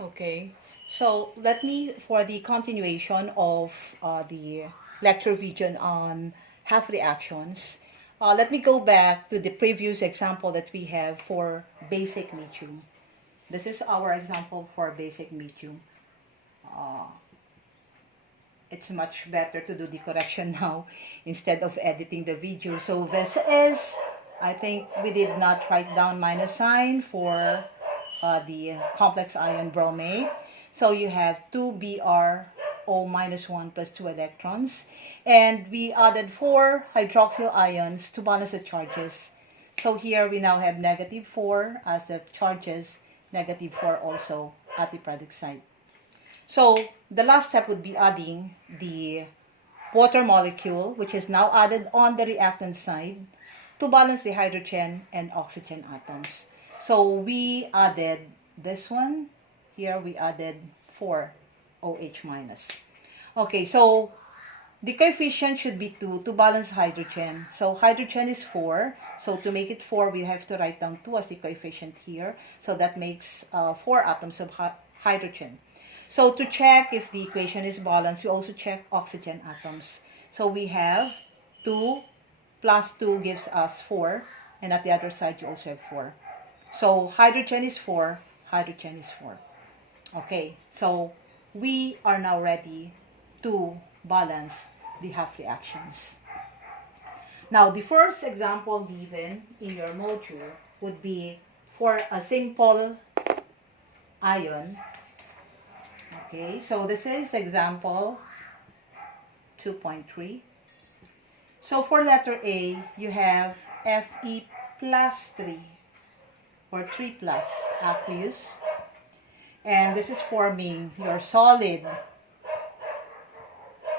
Okay, so let me, for the continuation of the lecture video on half reactions, let me go back to the previous example that we have for basic medium. This is our example for basic medium. Uh, it's much better to do the correction now instead of editing the video. So this is, I think we did not write down minus sign for the complex ion bromate. So you have 2Br O minus 1 plus 2 electrons. And we added 4 hydroxyl ions to balance the charges. So here we now have negative 4 as the charges, negative 4 also at the product side. So the last step would be adding the water molecule, which is now added on the reactant side to balance the hydrogen and oxygen atoms. So we added this one. Here we added 4 OH minus. Okay, so the coefficient should be 2 to balance hydrogen. So hydrogen is 4. So to make it 4, we have to write down 2 as the coefficient here. So that makes 4 atoms of hydrogen. So to check if the equation is balanced, we also check oxygen atoms. So we have 2 plus 2 gives us 4. And at the other side, you also have 4. So hydrogen is 4, hydrogen is 4. Okay, so we are now ready to balance the half reactions. Now, the first example given in your module would be for a simple ion. Okay, so this is example 2.3. So for letter A, you have Fe plus 3 or 3 plus aqueous. And this is forming your solid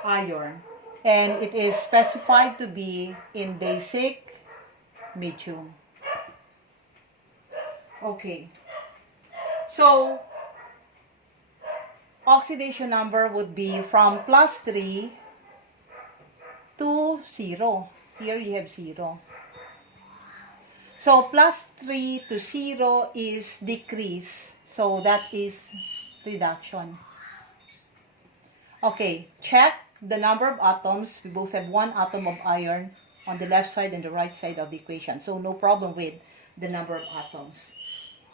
iron. And it is specified to be in basic medium. Okay. So oxidation number would be from plus 3 to 0. Here you have 0. So plus 3 to 0 is decrease. So that is reduction. Okay, check the number of atoms. We both have 1 atom of iron on the left side and the right side of the equation. So no problem with the number of atoms.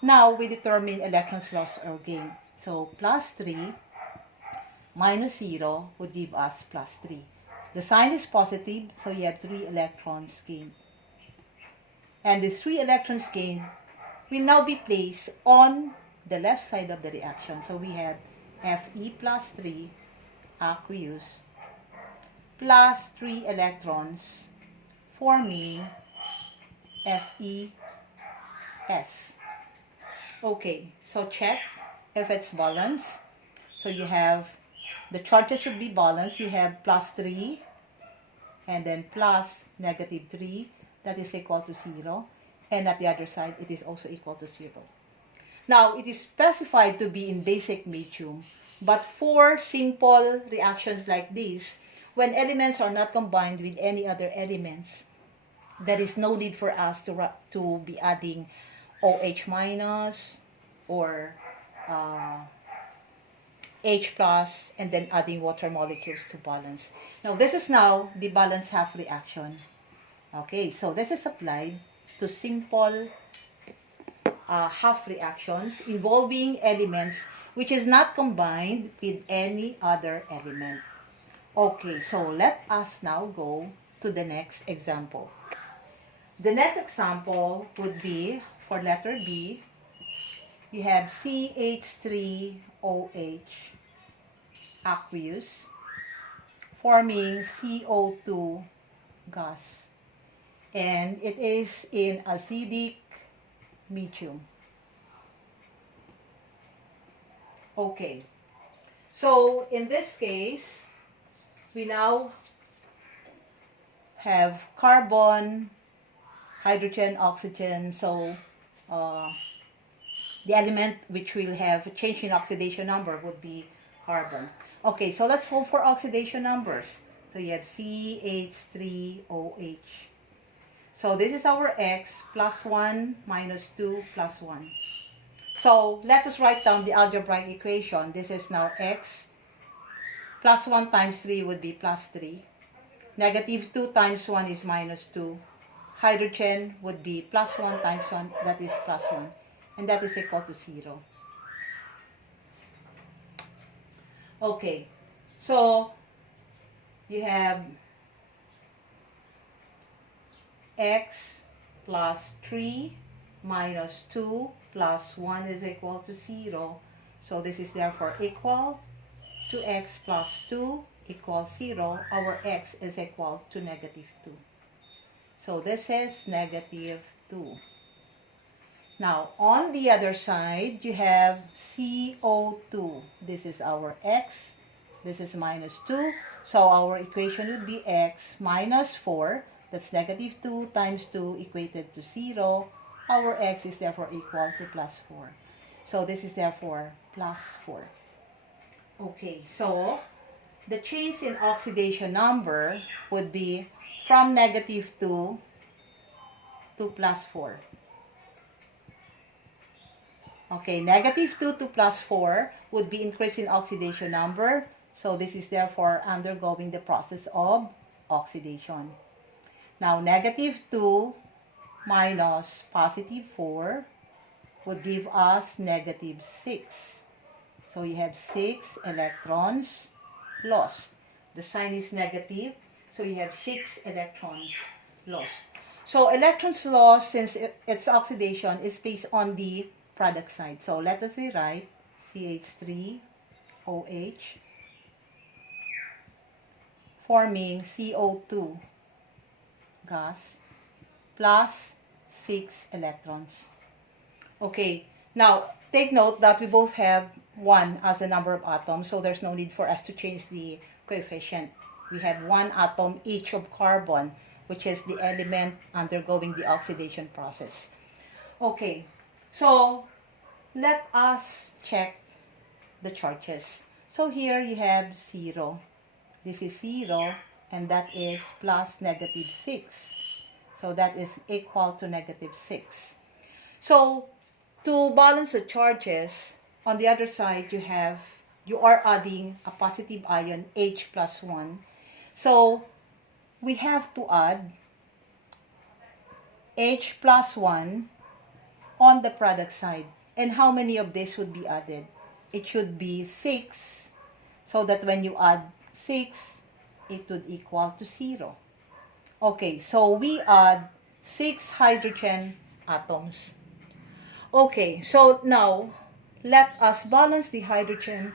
Now we determine electrons lost or gained. So plus 3 minus 0 would give us plus 3. The sign is positive, so you have 3 electrons gained. And these 3 electrons gained will now be placed on the left side of the reaction. So we have Fe plus 3 aqueous plus 3 electrons forming FeS. Okay, so check if it's balanced. So you have, the charges should be balanced. You have plus 3 and then plus negative 3. That is equal to 0. And at the other side, it is also equal to 0. Now, it is specified to be in basic medium. But for simple reactions like this, when elements are not combined with any other elements, there is no need for us to be adding OH minus or H plus and then adding water molecules to balance. Now, this is now the balanced half reaction. Okay, so this is applied to simple half reactions involving elements which is not combined with any other element. Okay, so let us now go to the next example. The next example would be for letter B. You have CH3OH aqueous forming CO2 gas. And it is in acidic medium. Okay, so in this case, we now have carbon, hydrogen, oxygen. So the element which will have a change in oxidation number would be carbon. Okay, so let's solve for oxidation numbers. So you have CH3OH. So this is our X, plus 1 minus 2 plus 1. So let us write down the algebraic equation. This is now x plus 1 times 3 would be plus 3. Negative 2 times 1 is minus 2. Hydrogen would be plus 1 times 1, that is plus 1. And that is equal to 0. Okay, so you have x plus 3 minus 2 plus 1 is equal to 0. So this is therefore equal to x plus 2 equals 0. Our x is equal to negative 2. So this is negative 2. Now, on the other side, you have CO2. This is our x. This is minus 2. So our equation would be x minus 4. That's negative 2 times 2 equated to 0. Our x is therefore equal to plus 4. So this is therefore plus 4. Okay, so the change in oxidation number would be from negative 2 to plus 4. Okay, negative 2 to plus 4 would be increase in oxidation number. So this is therefore undergoing the process of oxidation. Now, negative 2 minus positive 4 would give us negative 6. So you have 6 electrons lost. The sign is negative, so you have 6 electrons lost. So electrons lost, since its oxidation is based on the product side. So let us rewrite CH3OH forming CO2 gas plus 6 electrons. Okay, now take note that we both have 1 as the number of atoms, so there's no need for us to change the coefficient. We have 1 atom each of carbon, which is the element undergoing the oxidation process. Okay, so let us check the charges. So here you have 0. This is 0, and that is plus negative 6. So that is equal to negative 6. So to balance the charges, on the other side you are adding a positive ion H plus 1. So we have to add H plus 1 on the product side. And how many of this would be added? It should be 6, so that when you add 6, it would equal to 0. Okay, so we add 6 hydrogen atoms. Okay, so now let us balance the hydrogen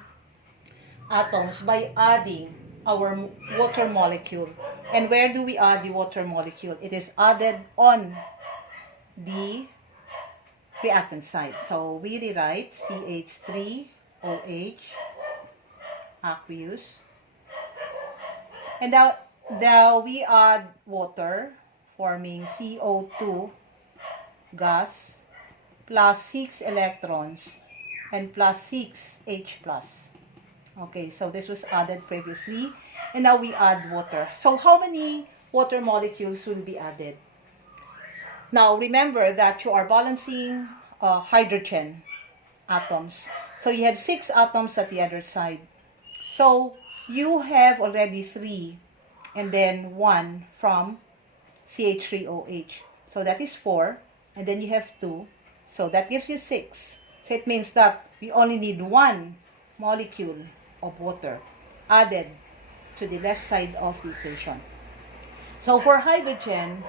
atoms by adding our water molecule. And where do we add the water molecule? It is added on the reactant side. So we rewrite CH3OH aqueous. And now we add water forming CO2 gas plus 6 electrons and plus 6 H plus. Okay, so this was added previously, and now we add water. So how many water molecules will be added? Now remember that you are balancing hydrogen atoms. So you have 6 atoms at the other side. So you have already 3 and then 1 from CH3OH. So that is 4, and then you have 2. So that gives you 6. So it means that we only need 1 molecule of water added to the left side of the equation. So for hydrogen,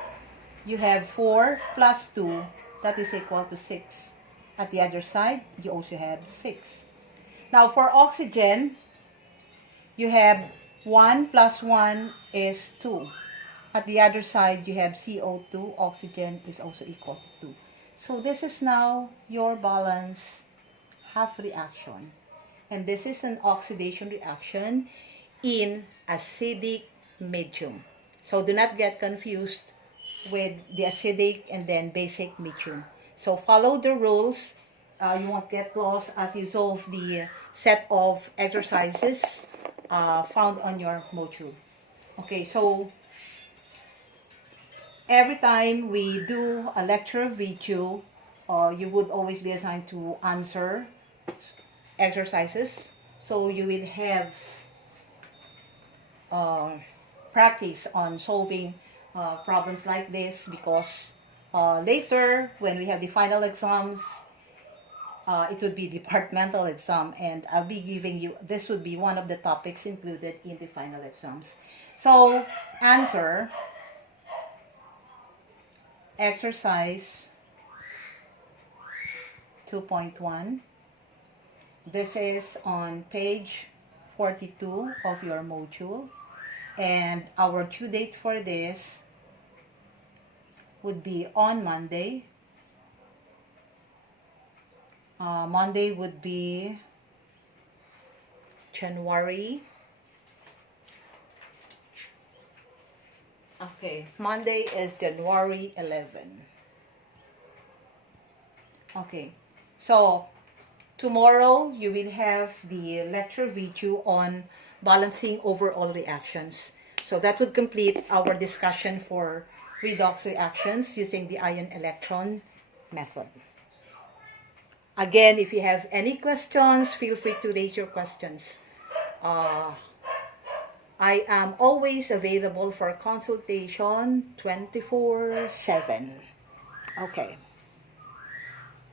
you have 4 plus 2, that is equal to 6. At the other side, you also have 6. Now for oxygen, you have 1 plus 1 is 2. At the other side, you have CO2, oxygen is also equal to 2. So this is now your balanced half reaction. And this is an oxidation reaction in acidic medium. So do not get confused with the acidic and then basic medium. So follow the rules. You won't get lost as you solve the set of exercises found on your module. Okay, so every time we do a lecture video, you would always be assigned to answer exercises. So you will have practice on solving problems like this, because later when we have the final exams, it would be departmental exam, and I'll be giving you, this would be one of the topics included in the final exams. So answer exercise 2.1. This is on page 42 of your module, and our due date for this would be on Monday. Monday would be January. Okay, Monday is January 11. Okay, so tomorrow you will have the lecture video on balancing overall reactions. So that would complete our discussion for redox reactions using the ion-electron method. Again, if you have any questions, feel free to raise your questions. I am always available for consultation 24/7. Okay.